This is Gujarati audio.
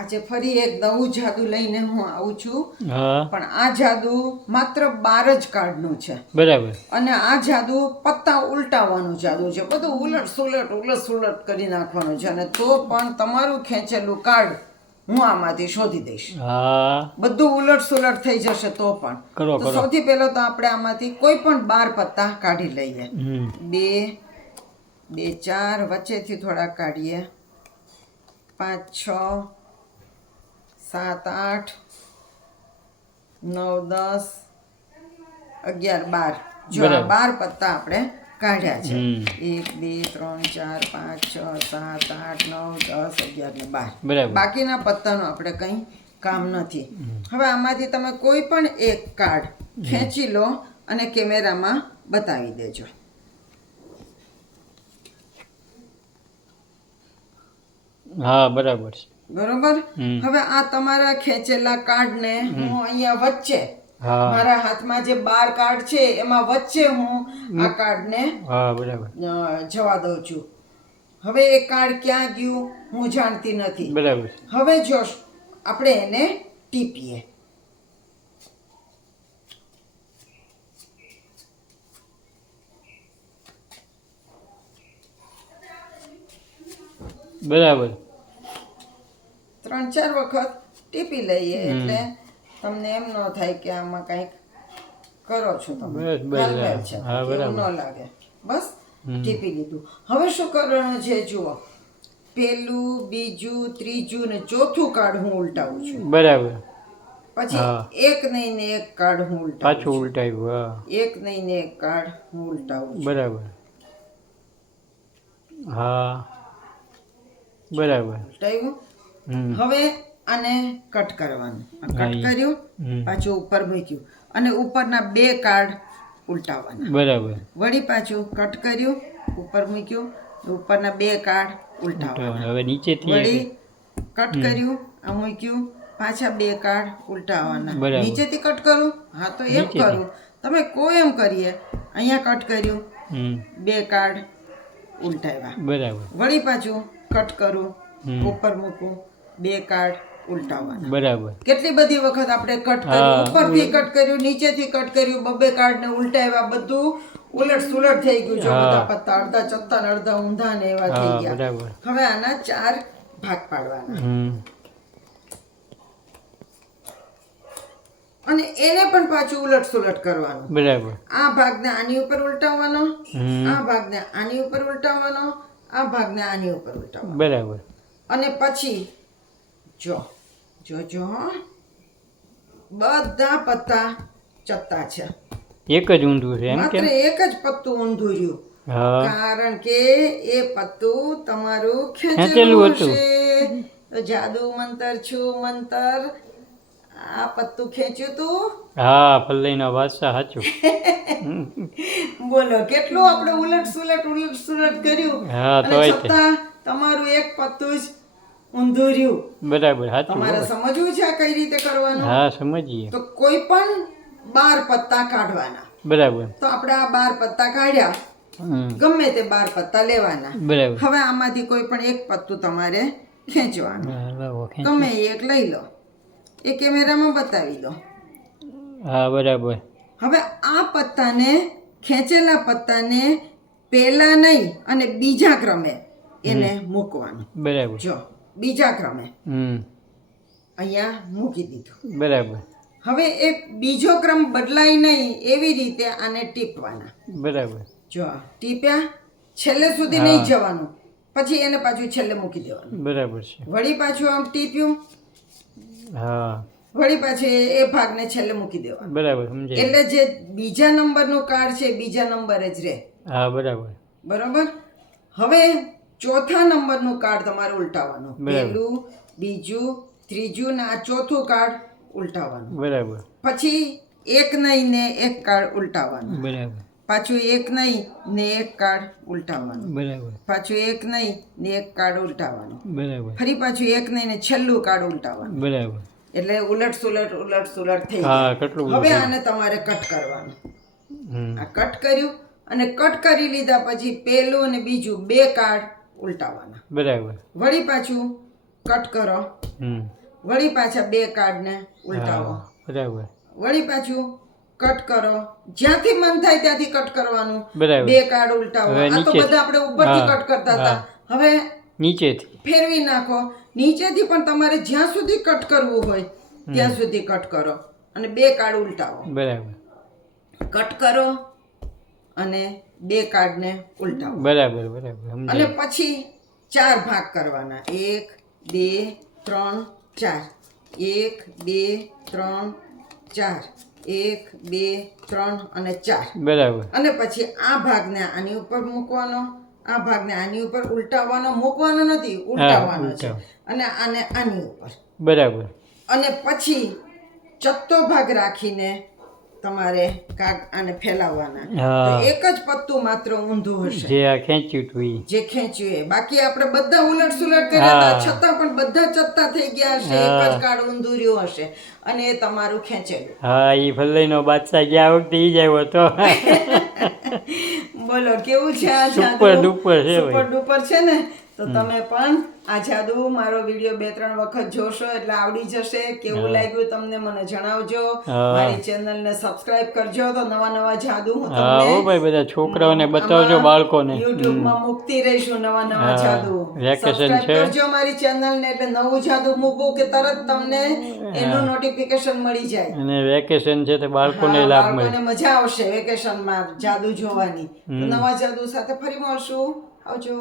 આજે ફરી એક નવું જાદુ લઈને હું આવું છું હા પણ આ જાદુ માત્ર 12 જ કાર્ડનું છે બરાબર અને આ જાદુ પત્તા ઉલટાવવાનું જાદુ છે બધું ઉલટ સુલટ કરી નાખવાનું છે અને તો પણ તમારું ખેંચેલું કાર્ડ હું આમાંથી શોધી દઈશ હા બધું ઉલટ સુલટ થઈ જશે તો પણ કરો તો કરો સૌથી પહેલો તો આપણે આમાંથી કોઈ પણ 12 પત્તા કાઢી લઈએ બે બે ચાર વચ્ચેથી થોડા કાઢીએ 5 6 7 8 9 10 11 12 જો આ 12 પત્તા આપણે કાઢ્યા છે 1 2 3 4 5 6 7 8 9 10 11 ને 12 બરાબર બાકીના પત્તાનું આપણે કંઈ કામ નથી હવે આમાંથી તમે કોઈ પણ એક કાર્ડ ખેંચી લો અને કેમેરામાં બતાવી દેજો હા બરાબર છે બરોબર હવે આ તમારા ખેંચેલા કાર્ડને હું અહીંયા વચ્ચે હા મારા હાથમાં જે 12 કાર્ડ છે એમાં વચ્ચે હું આ કાર્ડને હા બરાબર જવા દઉં છું હવે એ કાર્ડ ક્યાં ગયું હું જાણતી નથી બરાબર હવે જો આપણે એને ટીપીએ બરાબર 3-4 વખત ટીપી લઈએ એટલે તમને એમ ન થાય કે આમાં કંઈક કરો છો તમે બસ, બસ, ઘાલમેલ છે હા, એવું બરાબર. ન લાગે બસ ટીપી લીધું હવે શું કરવાનું છે જુઓ પેલું બીજું ત્રીજું ને ચોથું કાર્ડ હું ઉલટાવું છું બરાબર પછી હા. એક નહીં ને એક કાર્ડ હું ઉલટાવું પાછું છું ઉલટાવ્યું હા એક નહીં ને એક કાર્ડ હું ઉલટાવું છું બરાબર હા બરાબર ઉલટાવ્યું હવે આને કટ કરવાનું આ હા, કટ ઈ. કર્યું પાછું ઉપર મૂક્યું અને ઉપરના બે કાર્ડ ઉલટાવવાના બરાબર વળી પાછું કટ કર્યું ઉપર મૂક્યું ઉપરના બે કાર્ડ ઉલટાવવાના હવે નીચેથી વળી કટ કર્યું આ મૂક્યું પાછા બે કાર્ડ ઉલટાવવાના બરાબર. નીચેથી કટ કરું હા તો એમ કરું તમે કોઈ એમ કરીએ અહીંયા કટ કર્યું બે કાર્ડ ઉલટાવ્યા બરાબર વળી પાછું કટ કરું ઉપર મૂકું બે કાર્ડ ઉલટાવવાના બરાબર કેટલી બધી વખત આપણે કટ કર્યું હા, ઉપરથી કટ કર્યું નીચેથી કટ કર્યું બબ્બે કાર્ડ ને ઉલટાવ્યા બધું ઉલટ સુલટ થઈ ગયું જો હા. બધા પત્તા અડધા ચત્તા ને અડધા ઊંધા ને એવા થઈ હા ગયા બરાબર હવે આના 4 ભાગ પાડવાના અને એને પણ પાછું ઉલટ સુલટ કરવાનું બરાબર આ ભાગને આની ઉપર ઉલટાવવાનો આ ભાગને આની ઉપર ઉલટાવવાનો આ ભાગને આની ઉપર ઉલટાવવાનો બરાબર અને પછી જો જો જો બધા પત્તા ચત્તા છે એક જ ઊંધું છે એમ માત્ર કેમ એક જ પત્તું ઊંધું રહ્યું હા કારણ કે એ પત્તું તમારું ખેંચેલું ખેંચેલું હતું. હશે તો જાદુ મંતર છું મંતર આ પત્તું ખેંચ્યું તું હા પલ્લઈના બાદશાહ સાચું બોલો કેટલું આપણે ઉલટ સુલટ કર્યું હા, અને તોય તે. છતાં તમારું એક પત્તું જ ઊંધું રહ્યું બરાબર સાચું તમારે બરાબર. સમજવું છે આ કઈ રીતે કરવાનું હા સમજીએ તો કોઈ પણ 12 પત્તા કાઢવાના બરાબર તો આપણે આ 12 પત્તા કાઢ્યા ગમે તે 12 પત્તા લેવાના બરાબર હવે આમાંથી કોઈ પણ એક પત્તું તમારે ખેંચવાનું હા, લાવો, ખેંચો. ગમે એ એક લઈ લો એ કેમેરામાં બતાવી દો હા બરાબર હવે આ પત્તાને ખેંચેલા પત્તાને પહેલા નહીં અને બીજા ક્રમે એને મૂકવાનું બરાબર જો બીજા ક્રમે અહીંયા મૂકી દીધું બરાબર હવે એ બીજો ક્રમ બદલાય નહીં એવી રીતે આને ટીપવાના બરાબર જો આ ટીપ્યા છેલ્લે સુધી નહીં જવાનું પછી એને પાછું છેલ્લે મૂકી દેવાનું બરાબર છે વળી પાછું આમ ટીપ્યું હા વળી પાછું એ ભાગને છેલ્લે મૂકી દેવાનું બરાબર સમજાય એટલે જે બીજા નંબરનું કાર્ડ છે બીજા નંબરે જ રહે હા બરાબર બરોબર હવે ચોથા નંબરનું કાર્ડ તમારે ઉલટાવવાનું પહેલું બીજું ત્રીજું ને આ ચોથું કાર્ડ ઉલટાવવાનું બરાબર પછી એક નહીં ને એક કાર્ડ ઉલટાવવાનું બરાબર પાછું એક નહીં ને એક કાર્ડ ઉલટાવવાનું બરાબર પાછું એક નહીં ને એક કાર્ડ ઉલટાવવાનું બરાબર ફરી પાછું એક નહીં ને છેલ્લું કાર્ડ ઉલટાવવાનું બરાબર એટલે ઉલટ સુલટ થઈ હા ગયું કેટલું હવે આને તમારે કટ કરવાનું હમ. આ કટ કર્યું અને કટ કરી લીધા પછી પહેલું અને બીજું બે કાર્ડ ઉલટાવવાના બરાબર વળી પાછું કટ કરો, હમ વળી પાછા 2 કાર્ડને ઉલટાવો, હા, બરાબર વળી પાછું કટ કરો, જ્યાંથી મન થાય ત્યાંથી કટ કરવાનું, બરાબર 2 કાર્ડ ઉલટાવો. હવે આ તો નીચે. બધા આપણે ઉપરથી હા, કટ કરતા હતા, હા. હવે નીચેથી ફેરવી નાખો. નીચેથી પણ તમારે જ્યાં સુધી કટ કરવું હોય ત્યાં સુધી કટ કરો અને 2 કાર્ડ ઉલટાવો. બરાબર કટ કરો અને 2 કાર્ડને ઉલટાવો બરાબર બરાબર અને સમજાય. પછી 4 ભાગ કરવાના. 1 2 3 4, 1 2 3 4, 1 2 3 અને 4. બરાબર અને પછી આ ભાગને આની ઉપર મૂકવાનો, આ ભાગને આની ઉપર ઉલટાવવાનો, મૂકવાનો નથી, ઉલટાવવાનો છે, ઉલટાવો. અને આને આની ઉપર. બરાબર અને પછી ચત્તો ભાગ રાખીને તમારે આને ફેલાવવાના. હા. તો એક જ પત્તું માત્ર ઊંધું હશે, જે આ ખેંચ્યું હતું ઈ. જે ખેંચ્યું એ. બાકી આપણે બધા ઉલટ સુલટ કર્યા હતા, હા. છતાં પણ બધા ચત્તા થઈ ગયા હશે, એક જ કાર્ડ ઊંધું રહ્યું હશે અને એ તમારું ખેંચેલું. હા ઈ ભલ્લાઈનો બાદશાહ ગયા વખતે ઈ જ આવ્યો હતો. બોલો કેવું છે આ જાદુ? સુપર ડુપર છે સુપર ભાઈ. ડુપર છે ને. તો તમે પણ આ જાદુ મારો વિડીયો 2-3 વખત જોશો એટલે આવડી જશે. કેવું લાગ્યું તમને મને જણાવજો. હા. મારી ચેનલને સબસ્ક્રાઇબ કરજો તો નવા નવા જાદુ હું હા હો તમને ભાઈ બધા છોકરાઓને બતાવજો, આમાં બાળકોને. યુટ્યુબમાં મૂકતી રહીશું નવા નવા હા, જાદુ. વેકેશન સબસ્ક્રાઇબ છે. કરજો મારી ચેનલને એટલે નવું જાદુ મૂકું કે તરત તમને એનું નોટિફિકેશન મળી જાય. અને વેકેશન છે તો બાળકોને હા, લાભ મળે. બાળકોને મજા આવશે વેકેશનમાં જાદુ જોવાની. તો નવા જાદુ સાથે ફરી મળશું. આવજો.